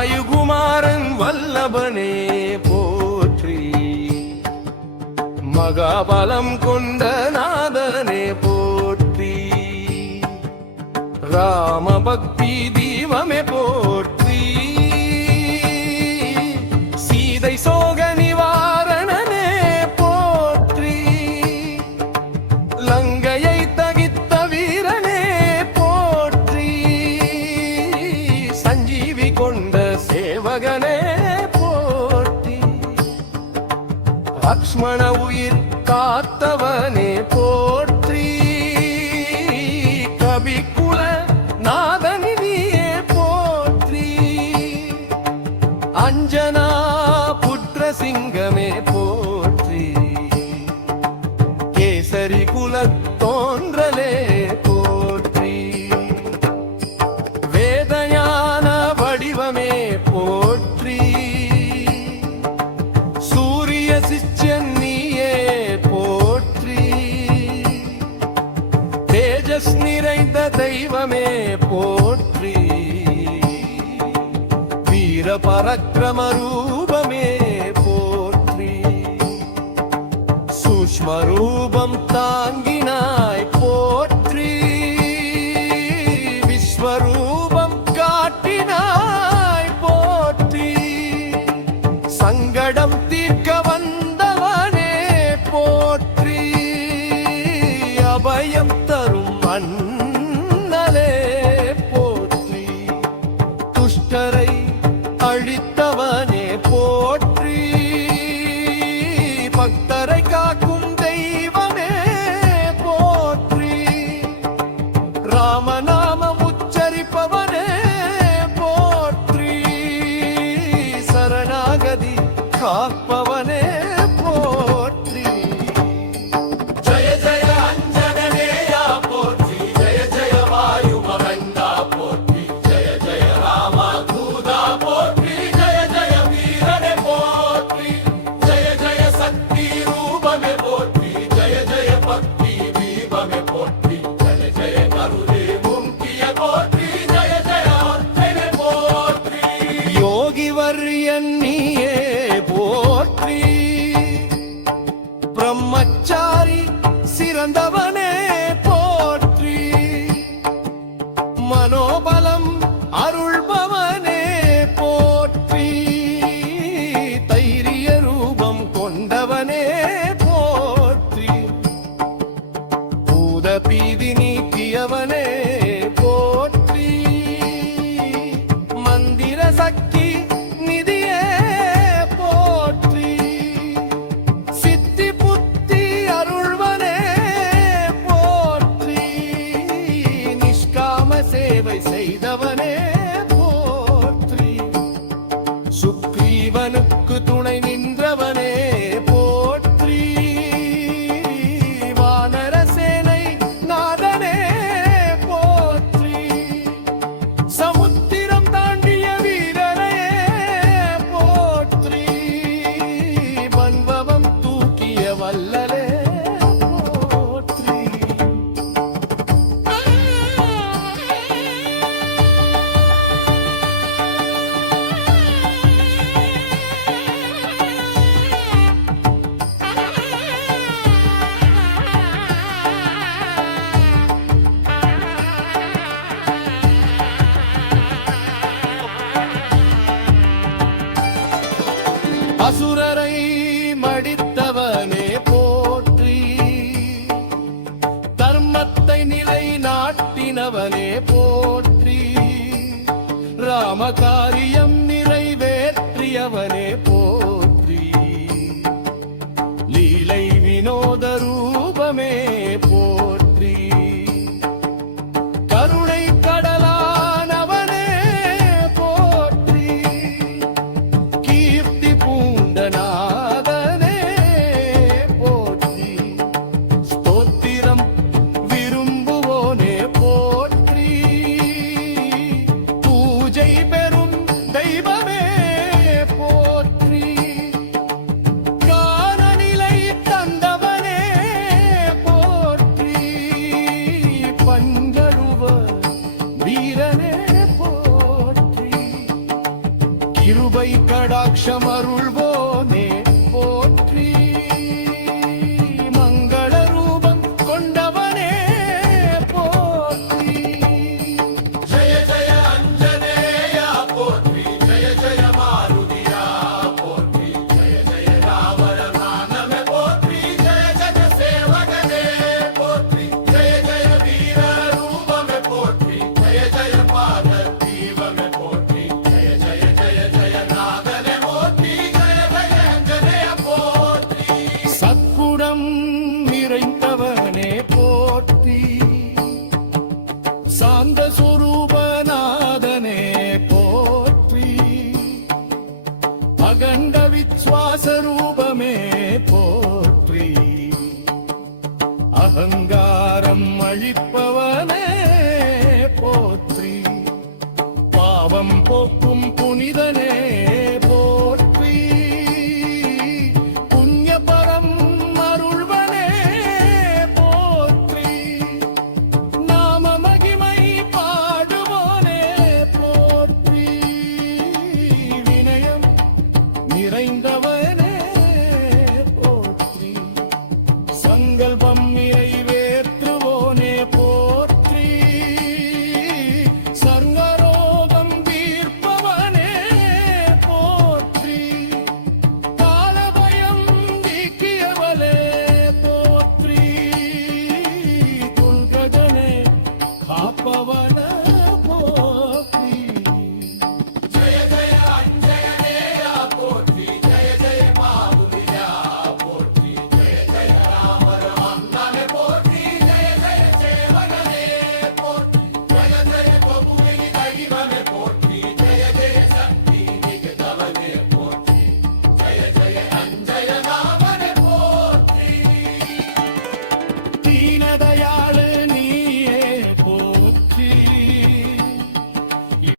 வாயுகுமாரன் வல்லபனே போற்றி, மகாபலம் கொண்ட நாதனே போற்றி, ராம பக்தி தீபமே போற்றி, சீதை சோக நிவாரணனே போற்றி, லங்கையை தகித்த வீரனே போற்றி, சஞ்சீவி கொண்ட சேவகனே போற்றி, லக்ஷ்மண உயிர் காத்தவனே போற்றி, கவிக்குல நாதனிதியே போற்றி, அஞ்சனா புத்திர சிங்கமே போற்றி, கேசரி குலத் தோன்றலே போற்றி, வேதஞான வடிவமே போற்றி, சூரிய சிஷ்யன் நீயே போற்றி, தேஜஸ் நிறைந்த தெய்வமே போற்றி, வீர பரக்கிரம ரூபமே போற்றி, சூக்ஷ்ம ரூபம் தாங்கினாய் போற்றி, விஸ்வரூபம் காட்டினாய் போற்றி, சங்கடம் தீர்க்க வந்தவனே போற்றி, அபயம் தரும் அண்ணலே போற்றி, துஷ்டரை அழித்தவனே போற்றி, பக்தரை காக்கும் தெய்வமே போற்றி, ராமநாமம் உச்சரிப்பவனே போற்றி, சரணாகதி காப்பவனே போற்றி, ஜய ஜய அஞ்சனேயா போற்றி, ஜய ஜய வாயுமகந்தா போற்றி, ஜய ஜய ராமா தூதா போற்றி, ஜய ஜய வீரனே போற்றி, ஜய ஜய சக்தி ரூபமே போற்றி, ஜய ஜய பக்தி தீபமே போற்றி, ஜய ஜய கருணே முக்கிய போற்றி, ஜய ஜய அர்த்தனே போற்றி, யோகி வரியன் நீயே போற்றி, பிரம்மச்சாரி சிறந்தவனே போற்றி, மனோபலம் அருள்பவனே போற்றி, தைரிய ரூபம் கொண்டவனே போற்றி, பூத பீதி நீக்கியவனே போற்றி, மந்திர சக்தி நிதியே போற்றி, சித்தி புத்தி அருள்வனே போற்றி, நிஷ்காம சேவை செய்தவனே போற்றி, சுக்ரீவனுக்கு துணை நின்றவனே போற்றி, வானர சேனை நாதனே போற்றி, சமுத்திரம் தாண்டிய வீரரே போற்றி, மன்வவம் தூக்கிய வல்லலே போற்றி, அசுரரை மடித்தவனே போற்றி, தர்மத்தை நிலை நாட்டினவனே போற்றி, ராமகாரியம் நிறைவேற்றியவனே போற்றி, லீலை வினோத ரூபமே போற்றி, கருணை கடலானவனே போற்றி, கீர்த்தி பூண்டநாதனே போற்றி, ஸ்தோத்திரம் விரும்புவோனே போற்றி, பூஜை பெறும் தெய்வமே போற்றி, காணநிலை தந்தவனே போற்றி, கிருபை கடாட்சம் அருள்வோனே போற்றி மங்கள ரூபம் கொண்டவனே போற்றி ஜெய ஜெய அஞ்சனேயா போற்றி ஜெய ஜெய மாருதியா போற்றி ஜெய ஜெய ராவணமானமே போற்றி ஜெய ஜெய சேவகனே போற்றி ஜெய ஜெய வீர ரூபமே போற்றி ஜெய ஜெய பாத தீபமே போற்றி ஜெய ஜெய ஜெய ஜெய நாதனே போற்றி ஜெய ஜெய அஞ்சனேய போற்றி சத்குணம் நிறைந்தவனே போற்றி சாந்த சுரூபநாதனே போற்றி அகண்ட விஸ்வாச ரூபமே போற்றி அகங்காரம் அழிப்பவனே போற்றி பாவம் போக்கும் புனிதனே போற்றி